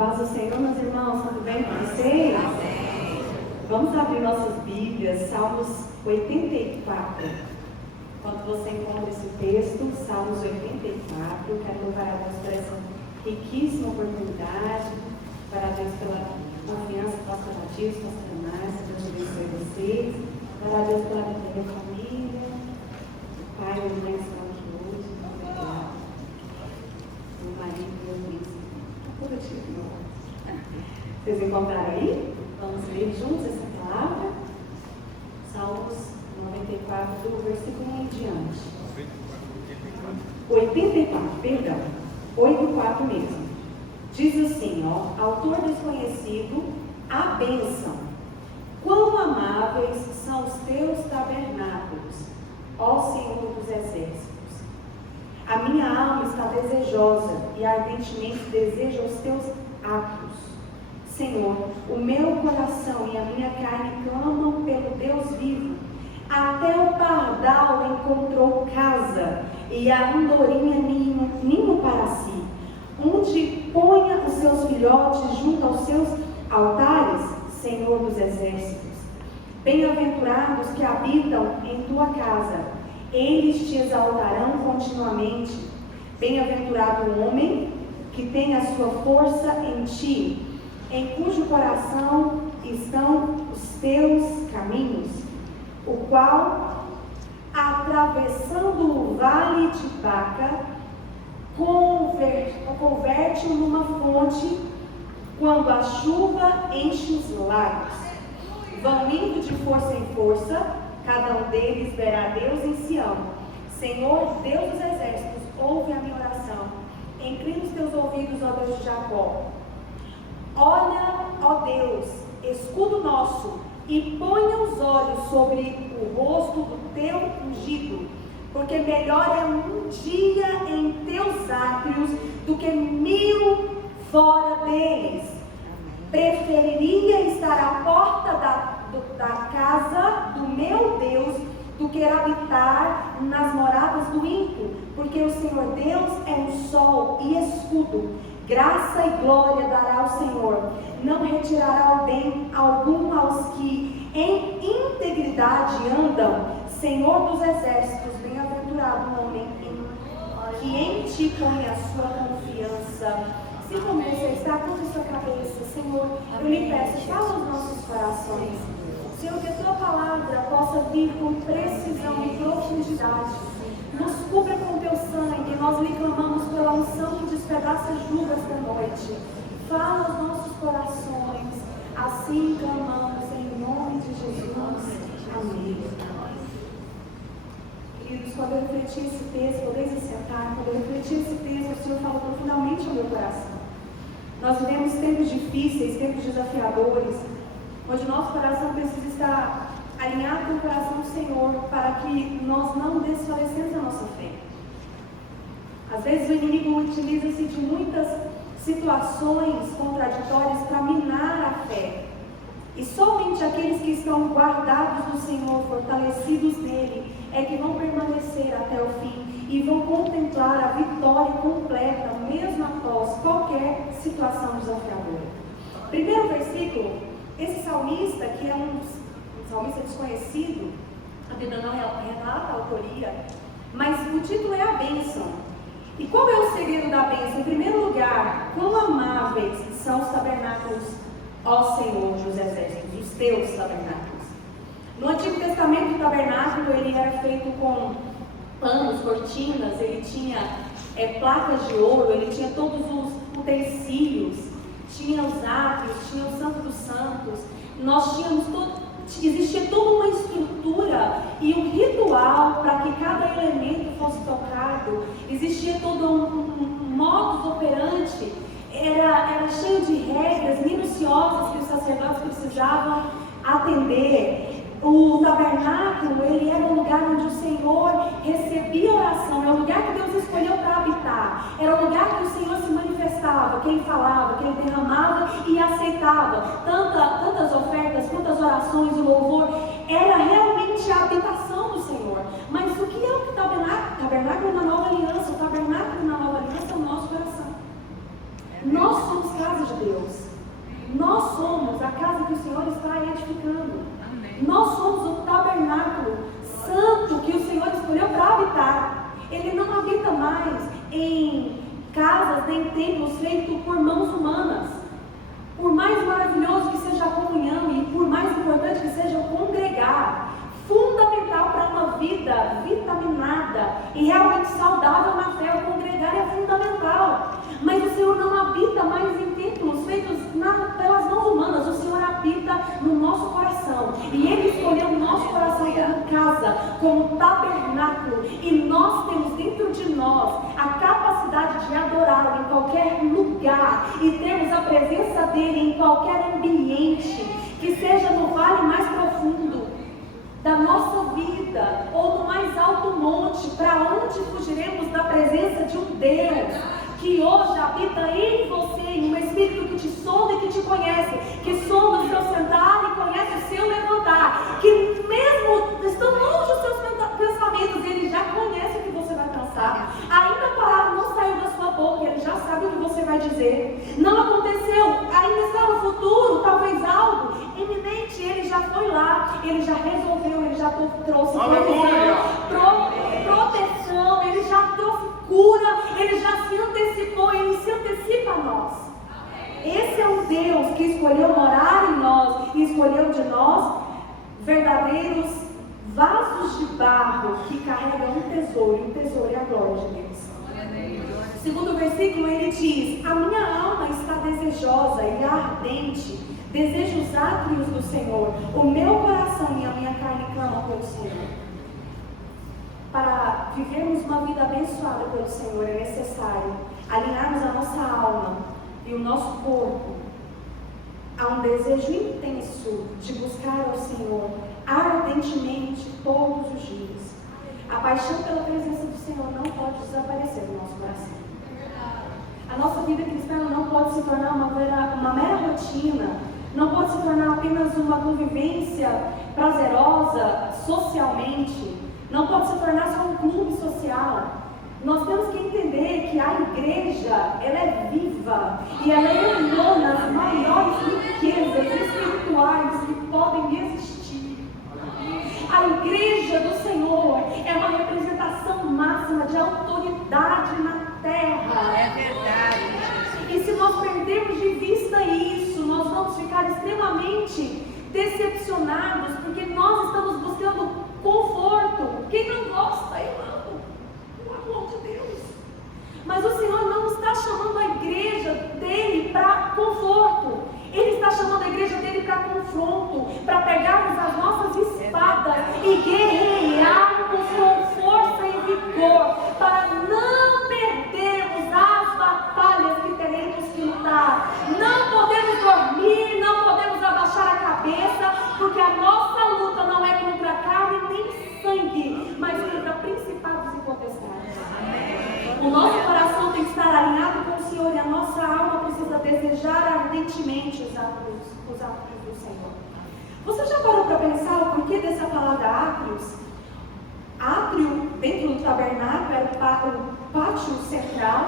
paz do Senhor, meus irmãos, tudo bem com vocês? Amém. Vamos abrir nossas Bíblias, Salmos 84. Quando você encontra esse texto, Salmos 84, quero louvar a Deus por essa riquíssima oportunidade, para a Deus pela confiança do pastor Batista, pastor Márcia, Deus abençoe vocês, para a Deus pela minha família, o pai e a mãe estão aqui hoje, obrigado. O marido e o príncipe. Vocês encontraram aí? Vamos ler juntos essa palavra. Salmos 94, do versículo 1 em diante. 84, perdão. 84 mesmo. Diz assim, ó, autor desconhecido, a bênção. Quão amáveis são os teus tabernáculos, ó Senhor dos exércitos. A minha alma está desejosa e ardentemente deseja os teus atos. Senhor, o meu coração e a minha carne clamam pelo Deus vivo. Até o pardal encontrou casa e a andorinha ninho para si, onde ponha os seus filhotes junto aos seus altares, Senhor dos exércitos. Bem-aventurados que habitam em tua casa, eles te exaltarão continuamente. Bem-aventurado o homem que tem a sua força em ti, em cujo coração estão os teus caminhos, o qual, atravessando o vale de Baca, converte-o numa fonte, quando a chuva enche os lagos. Vão indo de força em força, cada um deles verá Deus em Sião. Senhor, Deus dos exércitos, ouve a minha oração. Inclina os teus ouvidos, ó Deus de Jacó. Olha, ó Deus, escudo nosso, e ponha os olhos sobre o rosto do teu ungido, porque melhor é um dia em teus átrios do que 1000 fora deles. Preferiria estar à porta da casa do meu Deus do que habitar nas moradas do ímpio, porque o Senhor Deus é um sol e escudo. Graça e glória dará ao Senhor. Não retirará o bem algum aos que em integridade andam. Senhor dos exércitos, bem-aventurado o homem que em ti põe a sua confiança. Se como você está, curva sua cabeça, Senhor, eu lhe peço, fala os nossos corações. Senhor, que a tua palavra possa vir com precisão e profundidade. Nos cubra com teu sangue, nós lhe clamamos pela unção que despedaça julgas da noite. Fala aos nossos corações, assim clamamos em nome de Jesus. Amém. Queridos, quando eu refleti esse texto, podeis sentar, quando eu refleti esse texto, o Senhor falou profundamente ao meu coração. Nós vivemos tempos difíceis, tempos desafiadores, onde nosso coração precisa estar alinhado com o coração do Senhor, para que nós não desfalecemos a nossa fé. Às vezes o inimigo utiliza-se de muitas situações contraditórias para minar a fé. E somente aqueles que estão guardados no Senhor, fortalecidos nele, é que vão permanecer até o fim e vão contemplar a vitória completa, mesmo após qualquer situação desafiadora. Primeiro versículo, esse salmista, que é um salmista desconhecido, a Bíblia não relata a autoria, mas o título é a bênção. E qual é o segredo da bênção? Em primeiro lugar, quão amáveis são os tabernáculos, ó Senhor dos exércitos, os teus tabernáculos. No Antigo Testamento, o tabernáculo ele era feito com panos, cortinas, ele tinha placas de ouro, ele tinha todos os utensílios, tinha os átrios, tinha o Santo dos Santos. Nós tínhamos existia toda uma estrutura e um ritual para que cada elemento fosse tocado. Existia todo um modus operandi, era cheio de regras minuciosas que os sacerdotes precisavam atender. O tabernáculo, ele era um lugar onde o Senhor recebia oração, era um lugar que Deus escolheu para habitar, era um lugar que o Senhor se manifestava, que Ele falava, que Ele derramava e aceitava tantas ofertas, quantas orações e louvor. Era realmente a habitação do Senhor. Mas o que é o tabernáculo na nova aliança? O tabernáculo na nova aliança é o nosso coração. Nós somos casa de Deus. em casas, nem templos feitos por mãos humanas. Por mais maravilhoso que seja a comunhão e por mais importante que seja o congregar, fundamental para uma vida vitaminada e realmente saudável na fé, o congregar é fundamental. Mas o Senhor não habita mais em templos feitos pelas mãos humanas. O Senhor habita no nosso coração. E Ele escolheu o nosso coração como casa, como tabernáculo. E nós temos dentro de nós a capacidade de adorá-lo em qualquer lugar. E termos a presença dEle em qualquer ambiente, que seja no vale mais profundo da nossa vida, ou no mais alto monte. Para onde fugiremos da presença de um Deus que hoje habita em você, em um Espírito que te sonda e que te conhece, que sonda o seu sentar e conhece o seu levantar, que mesmo estando longe dos seus pensamentos, Ele já conhece o que você vai pensar. Ainda a palavra não saiu da sua boca, Ele já sabe o que você vai dizer. Não aconteceu, ainda está no futuro, talvez algo iminente, Ele já foi lá, Ele já resolveu, Ele já trouxe proteção, Ele já trouxe cura, Ele já se antecipou, Ele se antecipa a nós. Esse é um Deus que escolheu morar em nós e escolheu de nós verdadeiros vasos de barro que carregam um tesouro, e o tesouro é a glória de Deus. Segundo versículo, ele diz: a minha alma está desejosa e ardente, desejo os átrios do Senhor, o meu coração e a minha carne clamam pelo Senhor. Para vivermos uma vida abençoada pelo Senhor, é necessário alinharmos a nossa alma e o nosso corpo a um desejo intenso de buscar ao Senhor ardentemente todos os dias. A paixão pela presença do Senhor não pode desaparecer do nosso coração. A nossa vida cristã não pode se tornar uma mera rotina, não pode se tornar apenas uma convivência prazerosa socialmente. Não pode se tornar só um clube social. Nós temos que entender que a igreja, ela é viva e ela emana as maiores riquezas espirituais que podem existir. A igreja do Senhor é uma representação máxima de autoridade na terra. É verdade. E se nós perdermos de vista isso, nós vamos ficar extremamente decepcionados, porque nós estamos buscando conforto. Quem não gosta, eu amo o amor de Deus. Mas o Senhor não está chamando a igreja dele para conforto. Ele está chamando a igreja dele para confronto, para pegarmos as nossas espadas e guerrearmos com força e vigor, para não perdermos as batalhas que teremos que lutar. Não podemos dormir, não podemos abaixar a cabeça, porque a nossa luta não é contra carne nem sangue, mas contra principados e potestades. O nosso coração tem que estar alinhado com o Senhor e a nossa alma precisa desejar ardentemente os átrios do Senhor. Você já parou para pensar o porquê dessa palavra átrios? Átrio, dentro do tabernáculo, era o pátio central,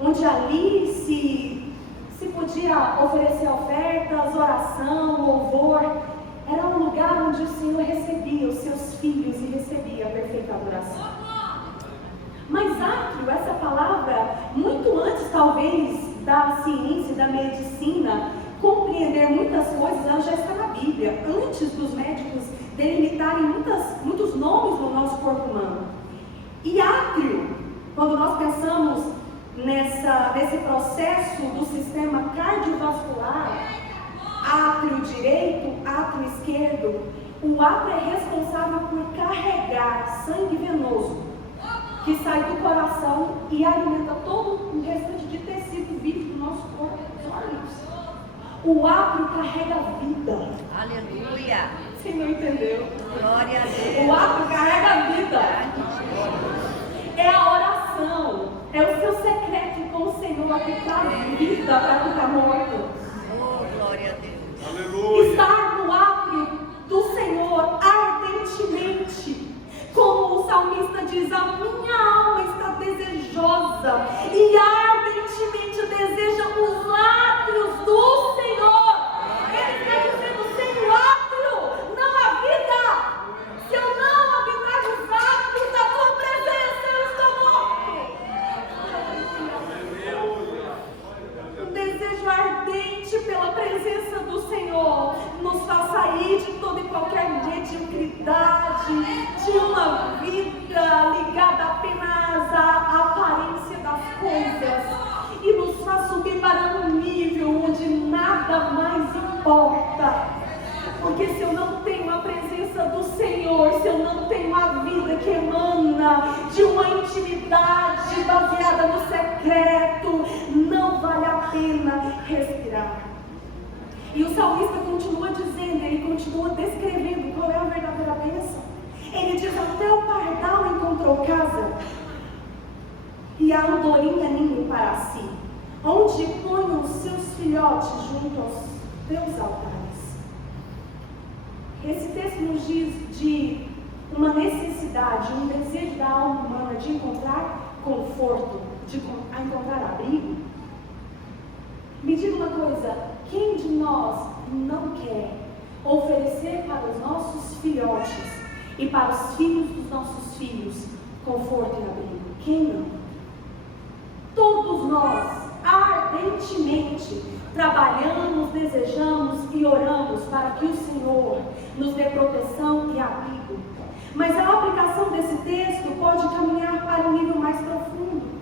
onde ali se podia oferecer ofertas, oração, louvor. Era um lugar onde o Senhor recebia os seus filhos e recebia a perfeita adoração. Mas átrio, essa palavra, muito antes talvez da ciência e da medicina compreender muitas coisas, ela já está na Bíblia, antes dos médicos delimitarem muitos nomes no nosso corpo humano. E átrio, quando nós pensamos nesse processo do sistema cardiovascular, átrio direito, átrio esquerdo, o átrio é responsável por carregar sangue venoso que sai do coração e alimenta todo o restante de tecido vivo do nosso corpo, os órgãos. O átrio carrega a vida. Aleluia. Você não entendeu? Glória a Deus. O átrio carrega a vida. É a oração. É o seu secreto com o Senhor que traz vida para quem está morto. Oh, glória a Deus. Aleluia. Estar no átrio do Senhor ardentemente. Como o salmista diz, a minha alma está desejosa e ardentemente deseja os átrios do Senhor. Ele está dizendo, sem o átrio não há vida. Se eu não habitar nos átrios da tua presença, eu estou morto. não vale a pena respirar. E o salmista continua dizendo, ele continua descrevendo qual é a verdadeira bênção. Ele diz: até o pardal encontrou casa, e a andorinha ninho para si, onde ponham os seus filhotes junto aos teus altares. Esse texto nos diz de uma necessidade, um desejo da alma humana de encontrar conforto, de encontrar abrigo. Me diga uma coisa: quem de nós não quer oferecer para os nossos filhotes e para os filhos dos nossos filhos conforto e abrigo? Quem não? Todos nós, ardentemente, trabalhamos, desejamos e oramos para que o Senhor nos dê proteção e abrigo. Mas a aplicação desse texto pode caminhar para um nível mais profundo.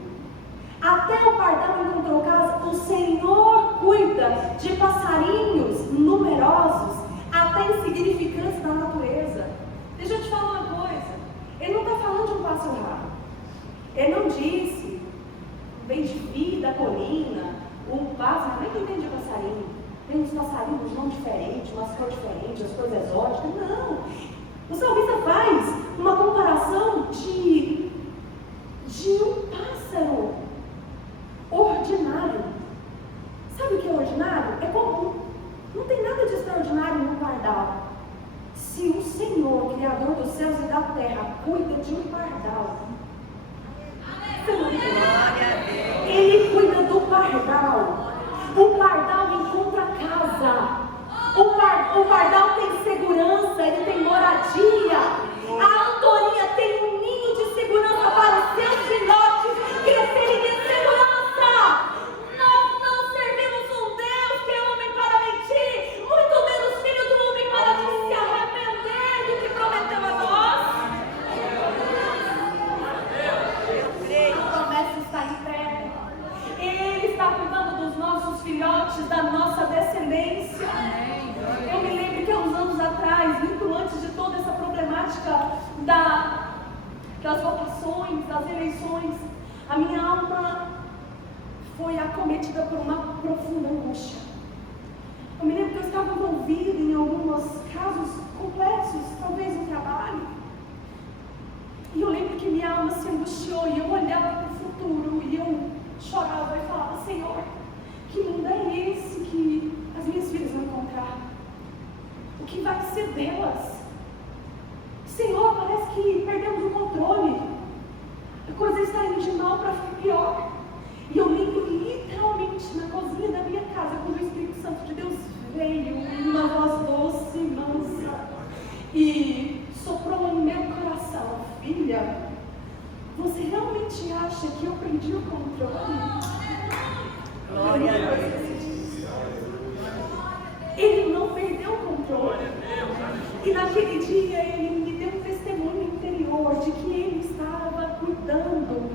Até o pardal encontrou casa, o Senhor cuida de passarinhos numerosos, até insignificantes da natureza. Deixa eu te falar uma coisa, ele não está falando de um pássaro raro. Ele não disse, vem de vida, colina, um pássaro, nem que entende de passarinho. Tem uns passarinhos de nome diferente, umas cores diferentes, as coisas exóticas. Não. O salmista faz uma comparação de um pássaro ordinário. Sabe o que é ordinário? É comum. Não tem nada de extraordinário no pardal. Se o Senhor, Criador dos céus e da terra, cuida de um pardal, Ele cuida do pardal. O pardal encontra casa. O pardal tem segurança, ele tem moradia. A andorinha tem um ninho de segurança para os seus filhotes crescerem em segurança. Nós não servimos um Deus que é homem para mentir, muito menos filho do homem para se arrepender do que prometeu a nós. A promessa está em pé. Ele está cuidando dos nossos filhotes, da nossa descendência. Eu me lembro que há uns anos atrás, muito antes de toda essa problemática das votações, das eleições, a minha alma foi acometida por uma profunda angústia. Eu me lembro que eu estava envolvida em alguns casos complexos, talvez no trabalho. E eu lembro que minha alma se angustiou e eu olhava para o futuro e eu chorava e falava: Senhor, que mundo é esse que as minhas filhas vão encontrar? O que vai ser delas? Senhor, parece que perdemos o controle. A coisa está indo de mal para pior. E eu lembro literalmente na cozinha da minha casa, quando o Espírito Santo de Deus veio, uma voz doce e mansa, e soprou no meu coração: filha, você realmente acha que eu perdi o controle? Glória a Deus. Ele não perdeu o controle. E naquele dia ele me deu um testemunho interior de que ele estava cuidando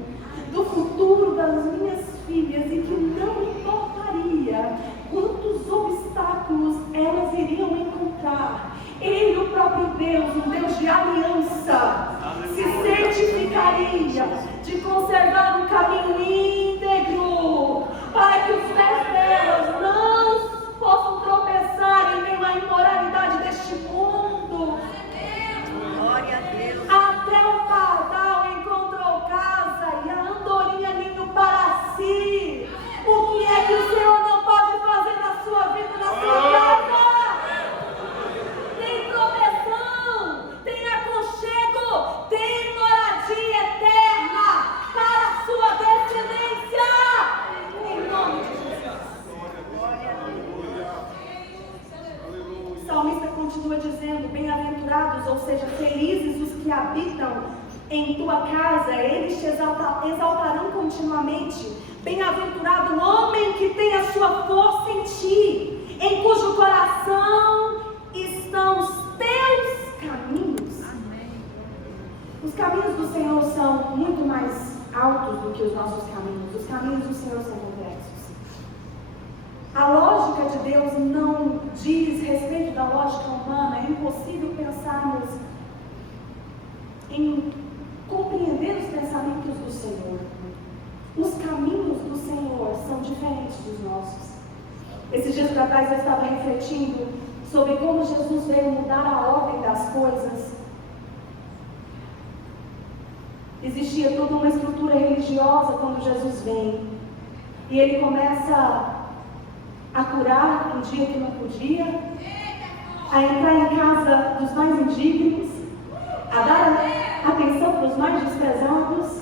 do futuro das minhas filhas e que não importaria quantos obstáculos elas iriam encontrar. Ele, o próprio Deus, um Deus de aliança, se certificaria de conservar um caminho íntegro para que os pés delas não possam tropeçar em meio à imoralidade deste mundo. Glória a Deus. Até o pardal encontrou casa e a andorinha ninho para si. O que é que o Senhor não pode fazer na sua vida, na sua casa? Tem proteção, tem aconchego, tem moradia eterna para a sua descendência. Em nome de Jesus. O salmista continua dizendo: bem-aventurados, ou seja, felizes os que habitam em tua casa, eles te exaltarão continuamente. Bem-aventurado o homem que tem a sua força em ti, em cujo coração estão os teus caminhos. Amém. Os caminhos do Senhor são muito mais altos do que os nossos caminhos. Os caminhos do Senhor são complexos. A lógica de Deus não diz respeito da lógica humana. É impossível pensarmos em compreender os pensamentos do Senhor. Os caminhos do Senhor são diferentes dos nossos. Esses dias para trás eu estava refletindo sobre como Jesus veio mudar a ordem das coisas. Existia toda uma estrutura religiosa quando Jesus vem. E ele começa a curar um dia que não podia, a entrar em casa dos mais indignos, a dar atenção para os mais desprezados.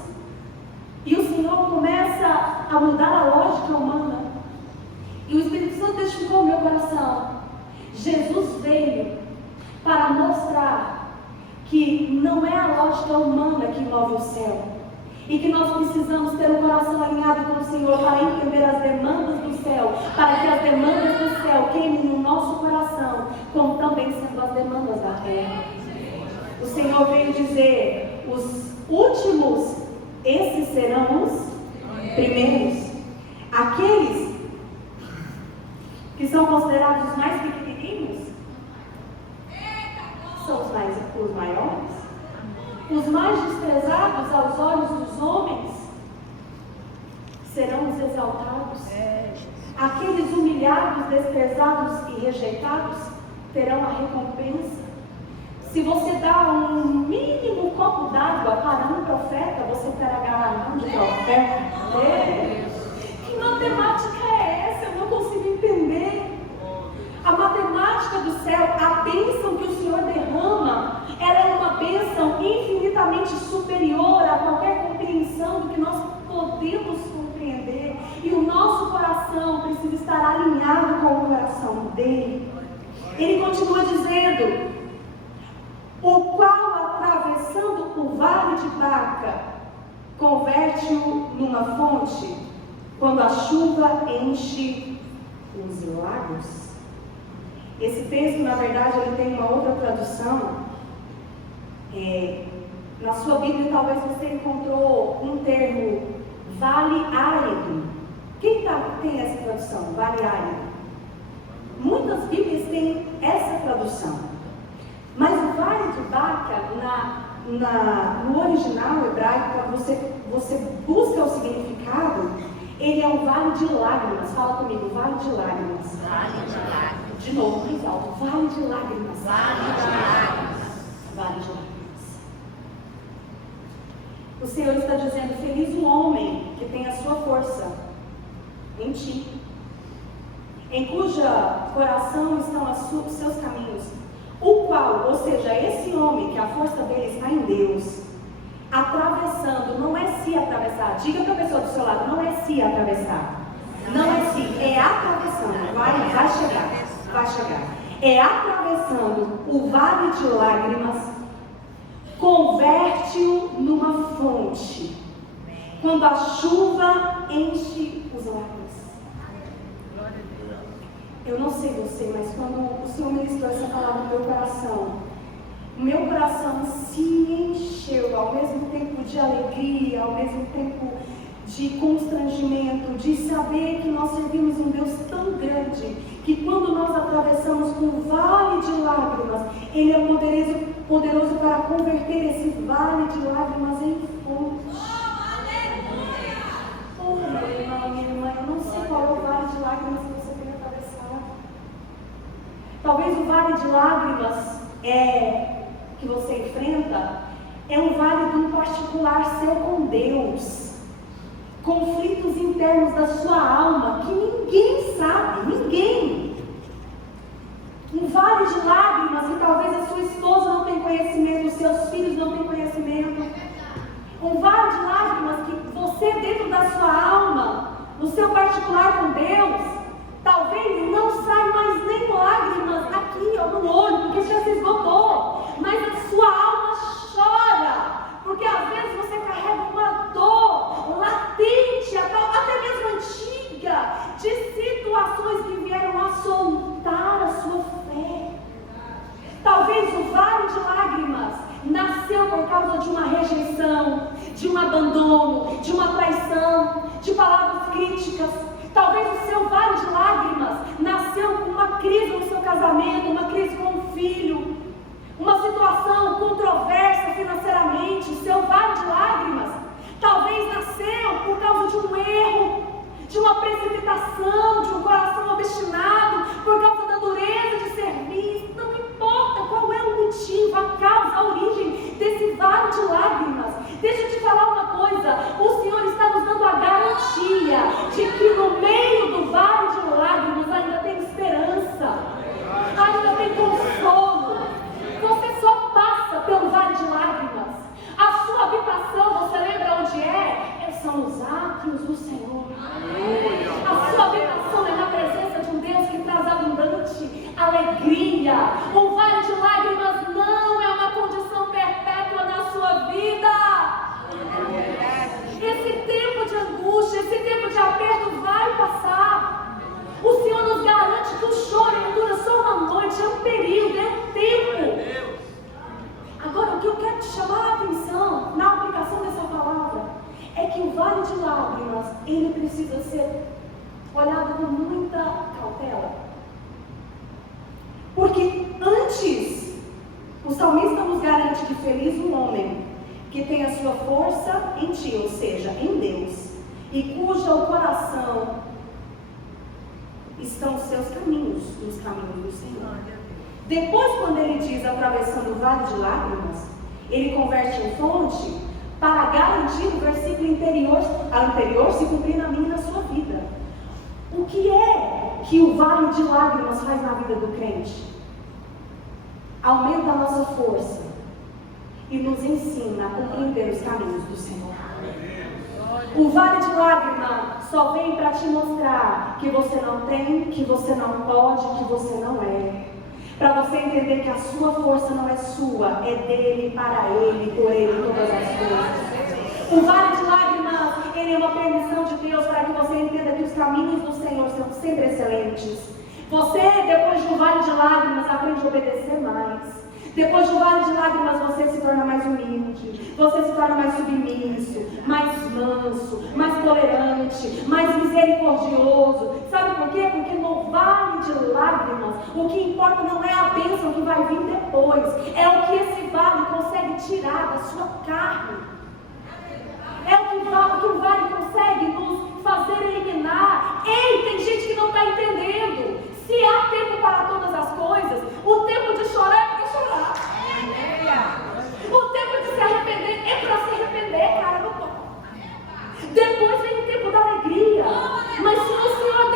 E o Senhor começa a mudar a lógica humana. E o Espírito Santo testificou no meu coração. Jesus veio para mostrar que não é a lógica humana que move o céu. E que nós precisamos ter um coração alinhado com o Senhor para entender as demandas do céu. Para que as demandas do céu queimem no nosso coração, como também sendo as demandas da terra. O Senhor veio dizer, os últimos, esses serão os primeiros. Aqueles que são considerados os mais pequenininhos são os maiores. Os mais desprezados aos olhos dos homens serão os exaltados. Aqueles humilhados, desprezados e rejeitados terão a recompensa. Se você dá um mínimo copo d'água para um profeta, você terá galardão de profeta. Que matemática é essa? Eu não consigo entender. A matemática do céu, a bênção que o Senhor derrama, ela é uma bênção infinitamente superior a qualquer compreensão do que nós podemos compreender. E o nosso coração precisa estar alinhado com o coração dele. Ele continua dizendo, o qual, atravessando o vale de Baca, converte-o numa fonte, quando a chuva enche os lagos. Esse texto, na verdade, ele tem uma outra tradução. Na sua Bíblia, talvez você encontrou um termo, vale árido. Quem tem essa tradução, vale árido? Muitas Bíblias têm essa tradução. Mas o vale de Baca, no original hebraico, quando você busca o significado, ele é um vale de lágrimas. Fala comigo, vale de lágrimas. Vale de lágrimas. De novo, mais alto. Vale de lágrimas. Vale de lágrimas. Vale de lágrimas. O Senhor está dizendo, feliz o homem que tem a sua força em ti, em cuja coração estão os seus caminhos, o qual, ou seja, esse homem que a força dele está em Deus, atravessando, não é se atravessar, diga para a pessoa do seu lado, não é se atravessar, não é se, é atravessando, vai chegar, é atravessando o vale de lágrimas, converte-o numa fonte, quando a chuva enche os lagos. Eu não sei você, mas quando o Senhor ministrou essa palavra no meu coração, o meu coração se encheu, ao mesmo tempo de alegria, ao mesmo tempo de constrangimento, de saber que nós servimos um Deus tão grande, que quando nós atravessamos um vale de lágrimas, Ele é poderoso para converter esse vale de lágrimas em fonte. Oh, meu irmão, minha irmã, eu não sei qual é o vale de lágrimas que você tem atravessado. Talvez o vale de lágrimas que você enfrenta é um vale de um particular seu com Deus. Conflitos internos da sua alma que ninguém sabe, ninguém. Um vale de lágrimas que talvez a sua esposa não tenha conhecimento, os seus filhos não tenham conhecimento. Um vale de lágrimas que você dentro da sua alma, no seu particular com Deus, talvez não saia mais nem lágrimas aqui ó, no olho, porque já se esgotou. Mas a sua alma chora, porque às vezes você carrega uma dor latente, até mesmo antiga, de situações que vieram assoltar a sua fé. Talvez o vale de lágrimas nasceu por causa de uma rejeição, de um abandono, de uma traição, de palavras críticas. Talvez o seu vale de lágrimas nasceu com uma crise no seu casamento, uma crise com um filho, uma situação controversa financeiramente. O seu vale de lágrimas talvez nasceu por causa de um erro, de uma precipitação, átrios do Senhor. A sua habitação é na presença de um Deus que traz abundante alegria. O vale de lágrimas não é uma condição perpétua na sua vida. Esse tempo de angústia, esse tempo de aperto vai passar. O Senhor nos garante que o choro não dura só uma noite, é um período, é um tempo. Agora, o que eu quero te chamar a atenção na aplicação dessa palavra é que o vale de lágrimas, ele precisa ser olhado com muita cautela. Porque antes, o salmista nos garante que feliz o homem que tem a sua força em ti, ou seja, em Deus, e cuja o coração estão os seus caminhos, nos caminhos do Senhor. Depois, quando ele diz atravessando o vale de lágrimas, ele converte em fonte para garantir o versículo anterior se cumprir na minha e na sua vida. O que é que o vale de lágrimas faz na vida do crente? Aumenta a nossa força e nos ensina a compreender os caminhos do Senhor. O vale de lágrimas só vem para te mostrar que você não tem, que você não pode, que você não é. Para você entender que a sua força não é sua, é dele, para ele, por ele, todas as coisas. O vale de lágrimas, ele é uma permissão de Deus para que você entenda que os caminhos do Senhor são sempre excelentes. Você, depois do vale de lágrimas, aprende a obedecer mais. Depois do vale de lágrimas, você se torna mais humilde, você se torna mais submisso, mais manso, mais tolerante, mais misericordioso. Sabe por quê? Porque no vale de lágrimas, o que importa não é a bênção que vai vir depois, é o que esse vale consegue tirar da sua carne. É o que o vale consegue nos fazer eliminar. Ei, tem gente que não está entendendo. Se há tempo para todas as coisas, o tempo de chorar é para chorar. O tempo de se arrepender é para se arrepender, cara. Depois vem o tempo da alegria. Mas se o Senhor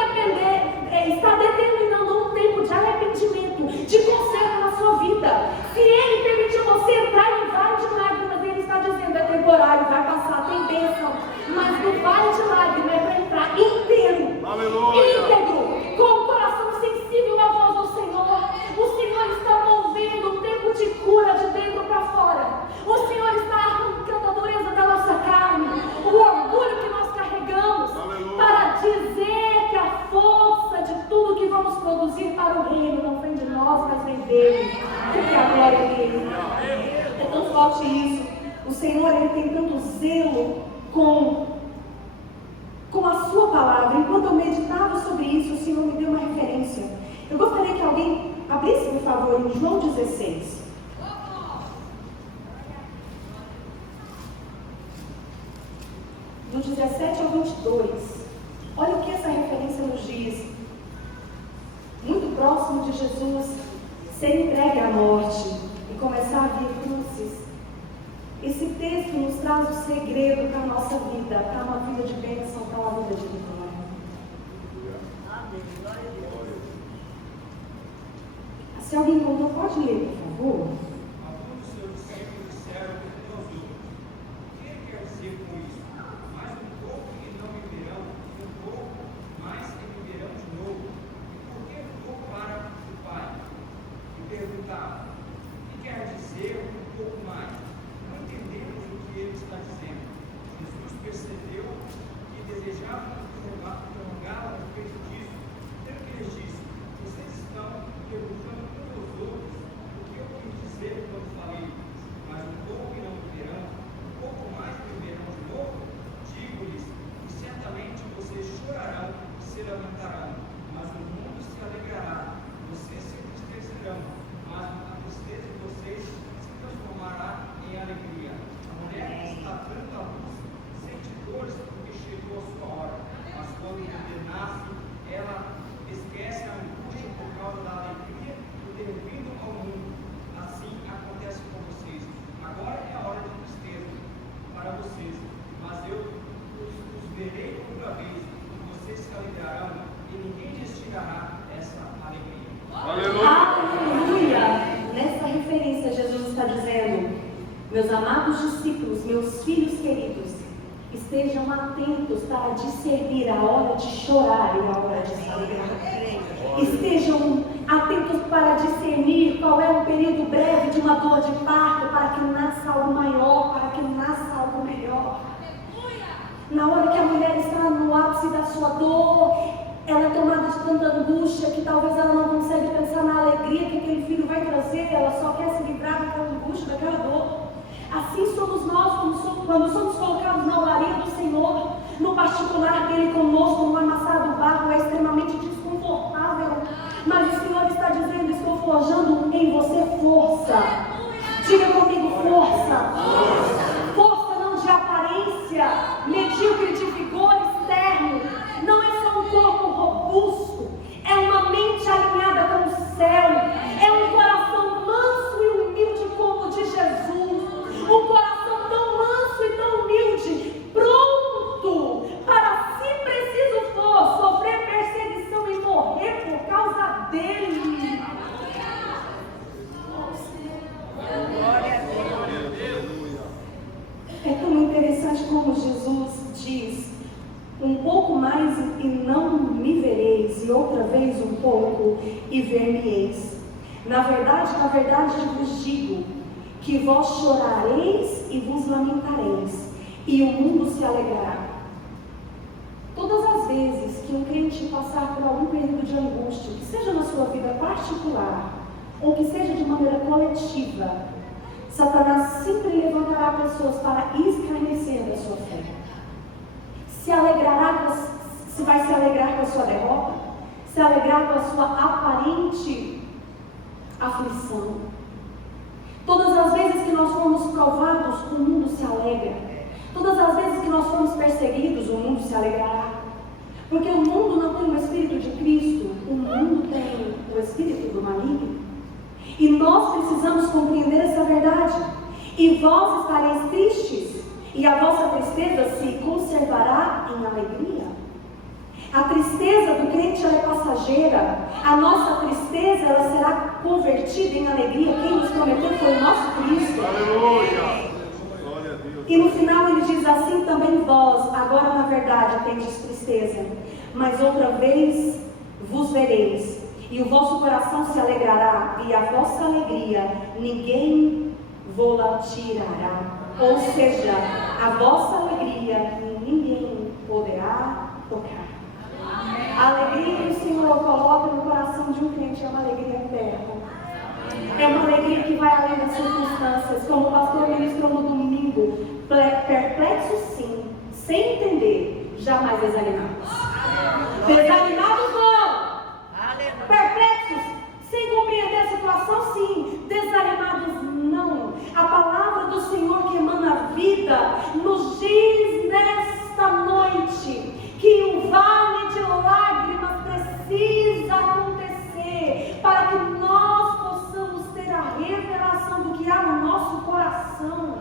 está determinando um tempo de arrependimento, de conserto na sua vida, se Ele permitir você entrar em vale de lágrimas, Ele está dizendo, é temporário, vai passar, tem bênção. Mas no vale de lágrimas é para entrar inteiro, íntegro, com o coração sensível à voz do Senhor. O Senhor está movendo o tempo de cura de dentro para fora. O Senhor está arrancando a dureza da nossa carne, o orgulho que nós carregamos, para dizer que a força de tudo que vamos produzir para o reino não vem de nós, mas vem dele, porque a glória é dele. É tão forte isso. O Senhor, Ele tem tanto zelo com a sua palavra. Enquanto eu meditava sobre isso, o Senhor me deu uma referência. Eu gostaria que alguém abrisse, por favor, em João 16. Do 17 ao 22. Olha o que essa referência nos diz. Muito próximo de Jesus ser entregue à morte e começar a vir cruzes. Esse texto nos traz o segredo para a nossa vida, para uma vida de bênção, para uma vida de vitória. Se alguém contou, pode ler, por favor. Alguns dos seus discípulos disseram uns aos outros: o que ele quer dizer com isso? Mais um pouco e não viverão, um pouco mais e viverão de novo. E por que voltou para o Pai? E perguntava: o que quer dizer um pouco mais? Não entendemos o que ele está dizendo. Jesus percebeu que desejavam prolongá-lo a respeito disso. Então que lhes disse: vocês estão perguntando uns aos outros o que eu quis dizer quando falei, mas um pouco e não viverão, um pouco mais viverão de novo? Digo-lhes que certamente vocês chorarão e se lamentarão, mas o mundo se alegrará. Vocês se entristecerão, mas a tristeza de vocês se transformará em alegria. A mulher que está dando à luz sente dores porque chegou a sua hora, mas quando o bebê nasce, ela esquece a angústia por causa da alegria de ter vindo ao mundo. Assim acontece com vocês. Agora é a hora de tristeza para vocês, mas eu os verei outra vez, e vocês se alegrarão, e ninguém lhes tirará essa alegria. Aleluia! Nessa referência, Jesus está dizendo: meus amados discípulos, meus filhos queridos, estejam atentos para discernir a hora de chorar e a hora de se alegrar. Estejam atentos para discernir qual é o período breve de uma dor de parto, para que nasça algo maior, para que nasça algo melhor. Na hora que a mulher está no ápice da sua dor, ela é tomada de tanta angústia que talvez ela não consegue pensar na alegria que aquele filho vai trazer, ela só quer se livrar daquela angústia, daquela dor. Assim somos nós quando somos colocados na olaria do Senhor, no particular dele conosco, no amassado do barro, é extremamente desconfortável. Mas o Senhor está dizendo: estou forjando em você força. Diga comigo: força. Força não de aparência, medíocre de vigor externo. Não é só um corpo robusto, é uma mente alinhada com o céu, é um coração manso e humilde como o de Jesus. Um coração tão manso e tão humilde, pronto para, se preciso for, sofrer perseguição e morrer por causa dele. Glória a Deus. É tão interessante como Jesus diz: um pouco mais e não me vereis, e outra vez um pouco e ver-me-eis. Na verdade vos digo que vós chorareis e vos lamentareis, e o mundo se alegrará. Todas as vezes que um crente passar por algum período de angústia, que seja na sua vida particular, ou que seja de maneira coletiva, Satanás sempre levantará pessoas para escarnecer da sua fé. Se vai se alegrar com a sua derrota, se alegrar com a sua aparente aflição. Todas as vezes que nós fomos provados, o mundo se alegra. Todas as vezes que nós fomos perseguidos, o mundo se alegrará. Porque o mundo não tem o Espírito de Cristo, o mundo tem o Espírito do maligno. E nós precisamos compreender essa verdade. E vós estareis tristes, e a vossa tristeza se conservará em alegria. A tristeza do crente ela é passageira. A nossa tristeza ela será convertida em alegria. Quem nos prometeu foi o nosso Cristo. Aleluia! Glória a Deus. E no final ele diz assim: também vós, agora na verdade tendes tristeza, mas outra vez vos vereis, e o vosso coração se alegrará, e a vossa alegria ninguém vô-la tirará. Ou seja, a vossa alegria ninguém poderá tocar. A alegria que o Senhor coloca no coração de um crente é uma alegria eterna. É uma alegria que vai além das circunstâncias. Como o pastor ministrou no domingo, perplexos sim, sem entender, jamais desanimados. Desanimados não! Perplexos, sem compreender a situação sim, desanimados não. A palavra do Senhor que emana vida nos diz nesta noite que o vale de lágrimas precisa acontecer para que nós possamos ter a revelação do que há no nosso coração.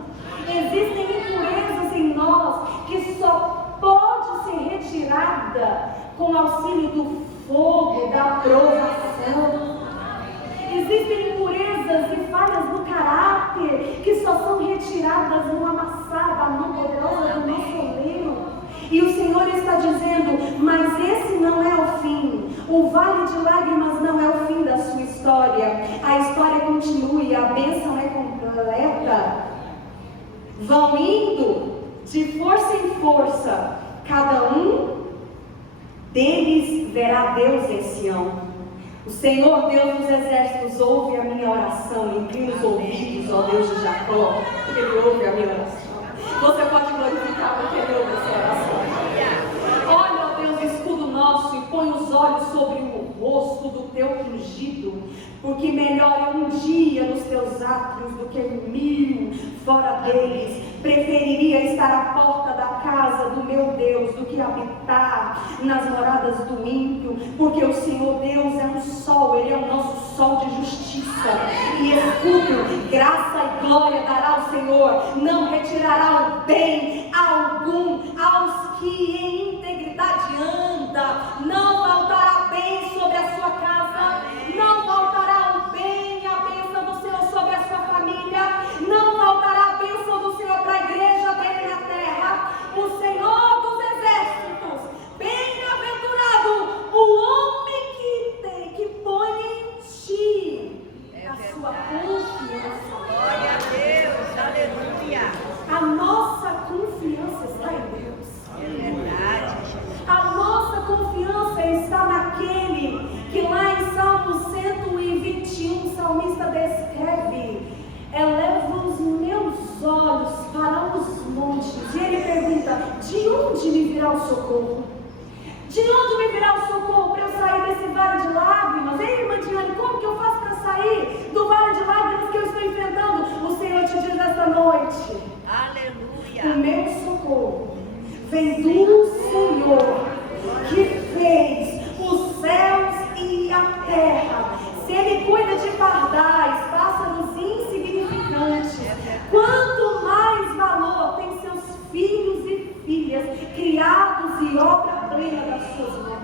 Existem impurezas em nós que só pode ser retirada com o auxílio do fogo, da provação. Existem impurezas e falhas no caráter que só são retiradas no amassar da mão poderosa do nosso oleiro. E o Senhor está dizendo: mas esse não é o fim. O vale de lágrimas não é o fim da sua história. A história continua e a bênção é completa. Vão indo de força em força. Cada um deles verá Deus em Sião. O Senhor Deus dos exércitos ouve a minha oração. Inclina os ouvidos, ó Deus de Jacó, porque Ele ouve a minha oração. Você pode glorificar porque Ele ouve a sua oração. Olha, ó Deus, escudo nosso, e põe os olhos sobre o rosto do teu ungido, porque melhor é um dia nos teus átrios do que 1000 fora deles. Preferiria estar à porta da casa do meu Deus do que habitar nas moradas do ímpio, porque o Senhor Deus é um sol, Ele é o nosso sol de justiça e escudo, graça e glória dará o Senhor, não retirará o bem algum aos que em integridade anda. Não faltará bem sobre a sua casa, não faltará o bem e a bênção do Senhor sobre a sua família, não faltará a bênção do Senhor para a igreja dele na terra. O Senhor vem do Senhor, que fez os céus e a terra. Se Ele cuida de pardais, pássaros insignificantes, quanto mais valor tem seus filhos e filhas, criados e obra plena das suas mãos.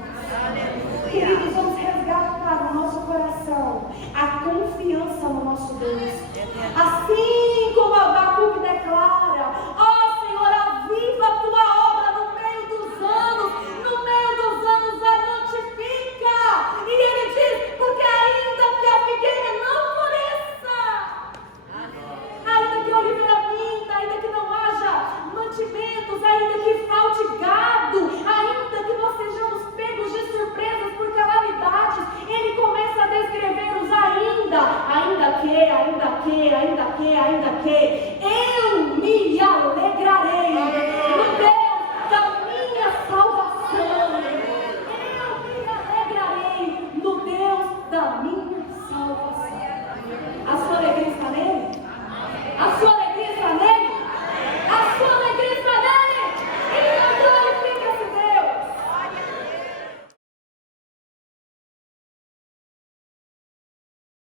Queridos, vamos resgatar no nosso coração a confiança no nosso Deus. Assim como Abacuque declara: ó Senhor, aviva a tua obra no meio dos anos a notifica. E ele diz: porque ainda que a figueira não floresça, ainda que a oliveira minta, ainda que não haja mantimentos, ainda que falte gado, ainda que nós sejamos pegos de surpresas por calamidades, ele começa a descrever os ainda que.